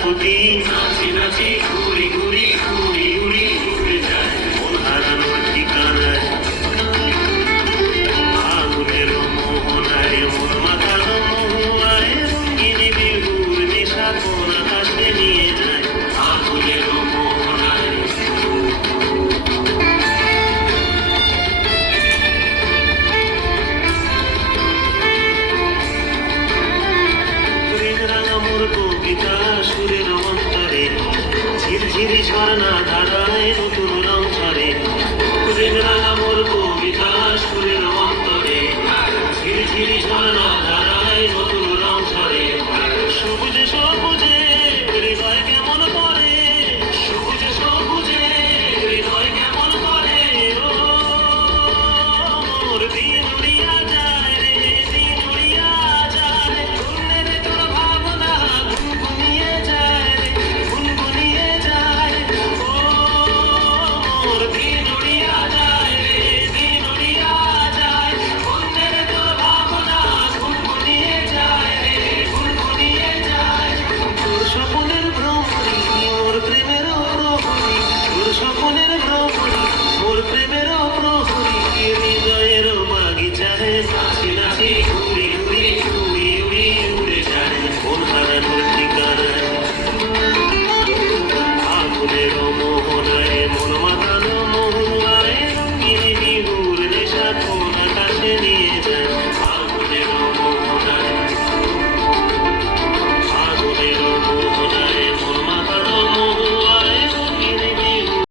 ফুটি নাচি নাচি ঘুরি ঘুরি উড়ি উড়ি উড়ে যায় মন হারানোর ঠিকানায় আগুনের মোহনায় মন মাতানো মহুয়ায় রঙিনী বিহুর নেশা কোন আকাশে নিয়ে যায় আগুনের মোহনায় কবিতা সুরের অন্তরে ঝিরঝিরি ঝর্ণা ধারায় নতুন রং ঝরে প্রেম রাঙা মোর কবিতা সুরের অন্তরে ঝিরঝিরি ঝর্ণা ধারায় নতুন রং ঝরে সবুজে সবুজে হৃদয় কেমন করে সবুজে সবুজে হৃদয় কেমন করে ও মোর দিন উড়িয়া যায় রে দিন উড়িয়া যায় ঘুমের তোর ভাবনা গুনগুনিয়ে যায় রে গুনগুনিয়ে যায় ও মোর দিন উড়িয়া যায় রে দিন উড়িয়া যায় ঘুমের তোর ভাবনা গুনগুনিয়ে যায় রে গুনগুনিয়ে যায় তোর স্বপ্নের ভ্রমণী মোর প্রেমের প্রহরী তোর স্বপ্নের ভ্রমণী মোর প্রেমের প্রহরী হৃদয়ের বাগিচায় নাচি নাচি ঘুরি ঘুরি উড়ি উড়ি উড়ে যায় মন হারানোর